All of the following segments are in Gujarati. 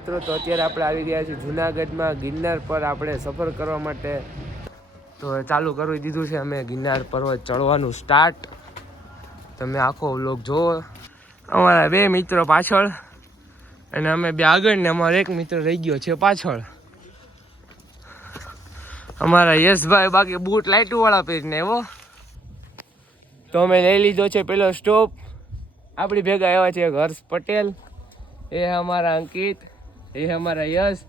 મિત્રો, તો અત્યારે આપણે આવી ગયા છીએ જુનાગઢમાં ગિરનાર પર આપણે સફર કરવા માટે. તો ચાલુ કરી દીધું છે અમે ગિરનાર પર્વત ચડવાનું સ્ટાર્ટ. તમે આખો વ્લોગ જુઓ. અમારા 2 મિત્રો પાછળ અને અમે 2 આગળ ને અમારો એક મિત્ર રહી ગયો છે પાછળ. અમારા યશભાઈ બાકી બૂટ લાઇટું વાળા પહેરીને એવો. તો અમે લઈ લીધો છે પેલો સ્ટોપ. આપણી ભેગા આવ્યા છે હર્ષ પટેલ, એ હમારા અંકિત, એ હમારા યશ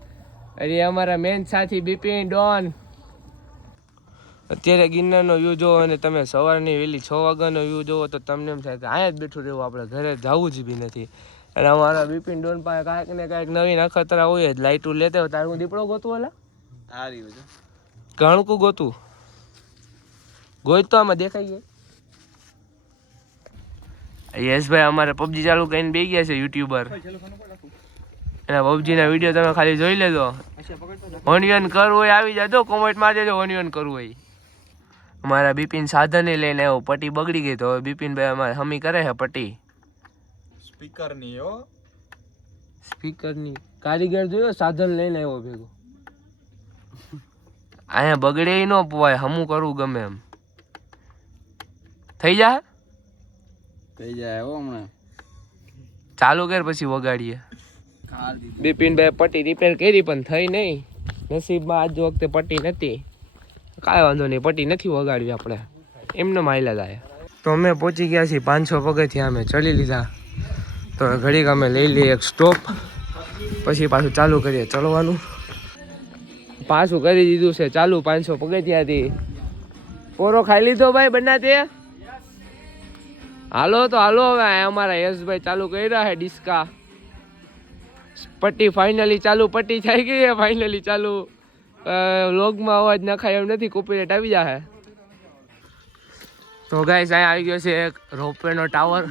અને એ અમારા મેન સાથી બિપિન ડોન. અત્યારે ગિરનારનો વ્યૂ જોવો અને તમે સવારની વહેલી 6 વાગ્યાનો વ્યૂ જોવો તો તમને એમ થાય કે અહીંયા જ બેઠું રહેવું, આપણે ઘરે જવું જ બી નથી. અને અમારા બિપિન ડોન પાસે કાંઈક ને કાંઈક નવીન અખતરા હોય જ. લાઇટું લેતે હોય તારું દીપડો ગોતું ઓલા આ રહ્યું છે ઘણકું ગોતું ગોઈ તો આમાં દેખાઈ ગઈ. યશભાઈ અમારે પબજી ચાલુ કરીને બે ગયા છે યુટ્યુબર. એના પબજીના વિડીયો તમે ખાલી જોઈ લેજો. ઓનિયન કરવું હોય આવી જાજો, કોમેન્ટમાં દેજો ઓનિયન કરવું હોય. અમારા બિપિન સાધને લઈને આવ્યો, પટ્ટી બગડી ગઈ તો હવે બિપિનભાઈ અમારે હમી કરે છે પટ્ટી સ્પીકરની. હો સ્પીકરની કારીગર જોયો, સાધન લઈને આવ્યો ભેગો. અહીંયા બગડે ન પોવાય, હમું કરવું ગમે એમ. થઈ જાય હો હમણાં. ચાલુ કર પછી વગાડીએ. બિપિનભાઈ પટ્ટી રિપેર કરી પણ થઈ નહીં. નસીબમાં આજ વખતે પટ્ટી નથી. કાંઈ વાંધો નહીં, પટ્ટી નથી વગાડવી આપણે, એમને માયલા જાય. તો અમે પહોંચી ગયા છીએ 500 પગથિયા અમે ચડી લીધા. તો ઘડીક અમે લઈ લઈએ એક સ્ટોપ, પછી પાછું ચાલુ કરીએ ચડવાનું. પાછું કરી દીધું છે ચાલુ 500 પગથિયાથી. પોરો ખાઈ લીધો ભાઈ બનાતે? હાલો તો હાલો. હવે અમારા યશભાઈ ચાલુ કરી રહ્યા છે ડિસ્કા. પટ્ટી ફાઇનલી ચાલુ, પટ્ટી થઈ ગઈ છે ફાઇનલી ચાલુ. વ્લોગમાં અવાજ નખાય એમ નથી, કોપીરાઇટ આવી જાય. તો ગાઈસ અહીંયા આવી ગયો છે એક રોપવેનો ટાવર.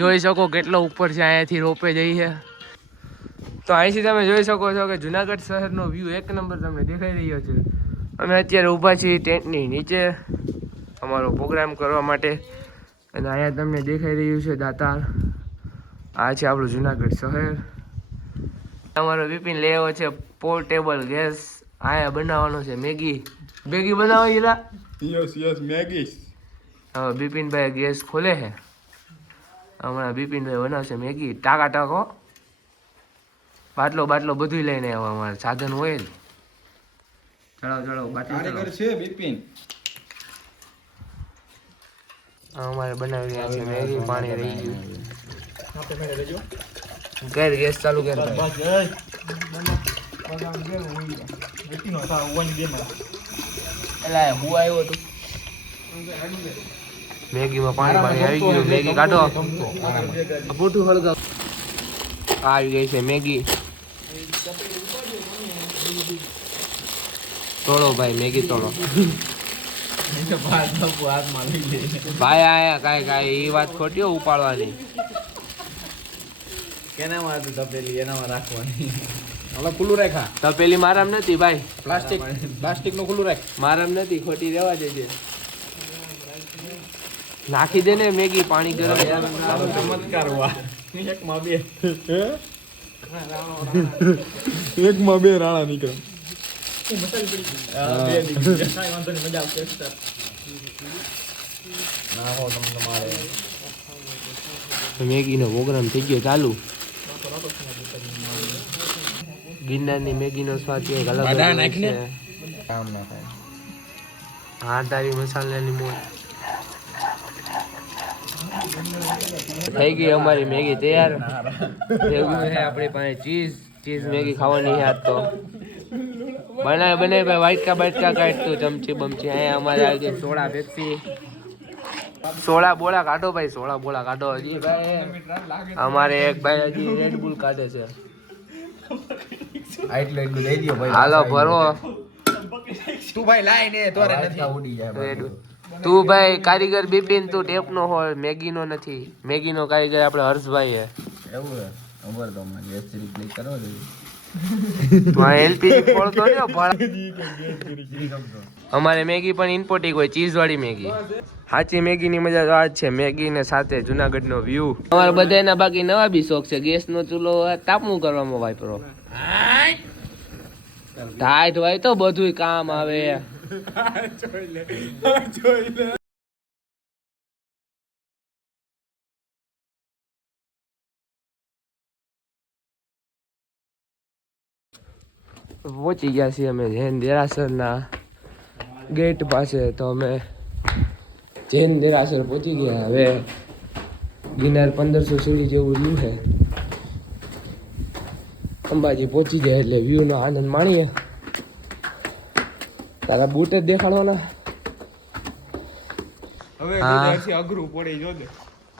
જોઈ શકો કેટલો ઉપર છે, અહીંયાથી રોપવે જઈ છે. તો અહીંથી તમે જોઈ શકો છો કે જુનાગઢ શહેરનો વ્યૂ એક નંબર તમને દેખાઈ રહ્યો છે. અમે અત્યારે ઊભા છીએ ટેન્ટની નીચે અમારો પ્રોગ્રામ કરવા માટે. અને અહીંયા તમને દેખાઈ રહ્યું છે દાતાર. આ છે આપણું જુનાગઢ શહેર. અમારો બિપિન લેવો છે પોર્ટેબલ ગેસ. અહીંયા બનાવવાનો છે મેગી. મેગી બનાવો હીરા? Yes Maggi. હવે બિપિનભાઈ ગેસ ખોલે છે. હમણાં બિપિનભાઈ બનાવશે મેગી. ટાકા ટાકો બાટલો બાટલો બધું લઈને આવ્યો. અમારે સાધન હોય જ. ચડાવ ચડાવ બાટલો છે બિપિન. અમારે બનાવી રહ્યા છે મેગી. પાણી રહી ગયું. ગેર ગેસ ચાલુ કર. એલા હું આવ્યો તો મેગીમાં પાણી આવી ગયું. મેગી કાઢો, પૂઠું હળગાવ. આવી ગઈ છે મેગી. તોડો ભાઈ મેગી તોડો. ભાઈ આયા કાંઈ એ વાત ખોટી ઉપાડવાની. કેનામાં હતું તપેલી? એનામાં રાખવાની. હવે ખુલ્લું રાખા. તપેલી મારામ નથી ભાઈ, પ્લાસ્ટિક નું ખુલ્લું રાખ. મારામ નથી, ખોટી રહેવા દેજે. નાખી દે ને મેગી, પાણી ગરમ. ચમત્કાર વાહ. એકમાં બે રાણા નીકળે. મેગી નો પ્રોગ્રામ થઈ ગયો ચાલુ. ગિરનારની મેગી નો સ્વાદ કંઈક અલગ છે. હા તારી મસાલાની મોજ. થઈ ગઈ અમારી મેગી તૈયાર. આપણી પાસે ચીઝ મેગી ખાવાની યાદ તો બનાવે ભાઈ. વાટકા બાટકા કાઢતું ચમચી બમચી. અહીંયા અમારે આવી ગઈ સોડા પેપ્સી. સોળા બોળા કાઢો ભાઈ, સોળા બોળા કાઢો. હજી ભાઈ અમારે એક ભાઈ હજી રેડ બુલ કાઢે છે. એટલું લઈ દો ભાઈ. હાલો ભરો. તું ભાઈ લાય ને તોરે નથી ઉડી જાય. તું ભાઈ કારીગર બિપિન, તું ટેપ નો હોય, મેગી નો નથી. મેગી નો કારીગર આપણે હર્ષભાઈ હે. એવું હે? ખબર તો મને ગેસ ક્લિક કરો દે. એલપીજી પડતો ને અમારે મેગી પણ ઇમ્પોર્ટ હોય, ચીઝ વાળી મેગી. સાચી મેગી ની મજા તો આ જ છે, મેગી ને સાથે જુનાગઢ નો વ્યૂ. અમારે બધાના બાકી નવા બી શોખ છે, ગેસ નો ચૂલો તાપણું કરવામાં વાપરો. ટાઈટ હોય તો બધું કામ આવે. પહોંચી ગયા છીએ અમે જૈન દેરાસરના ગેટ પાસે. તો અમે જૈન દેરાસર પહોંચી ગયા. હવે ગિરનાર 1500 સીડી જેવું વ્યૂ છે. અંબાજી પહોંચી જાય એટલે વ્યૂ નો આનંદ માણીએ. તારા બૂટ જ દેખાડવાના. હવે અઘરું પડી જોજે.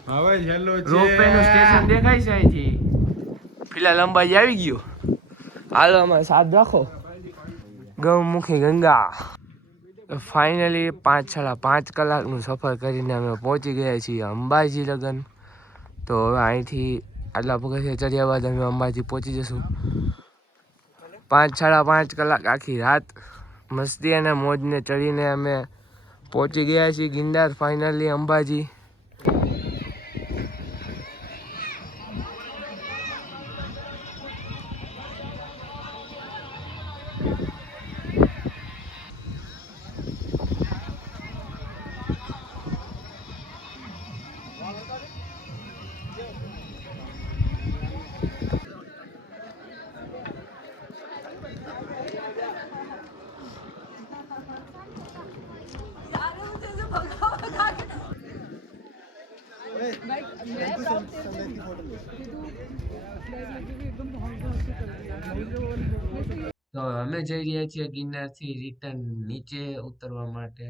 હવે હેલો છે, રોપવે નું સ્ટેશન દેખાય છે અહીંથી. ફિલહાલ અંબાજી આવી ગયો. હાલો અમારે સાથ રાખો. ગૌમુખી ગંગા. ફાઇનલી 5-5.5 કલાકનું સફર કરીને અમે પહોંચી ગયા છીએ અંબાજી લગન. તો હવે અહીંથી આટલા પગથિયા ચડ્યા બાદ અમે અંબાજી પહોંચી જશું. 5-5.5 કલાક આખી રાત મસ્તી અને મોજને ચડીને અમે પહોંચી ગયા છીએ ગિરનાર ફાઇનલી અંબાજી. તો અમે જઈ રહ્યા છીએ ગિરનારથી રિટર્ન નીચે ઉતરવા માટે.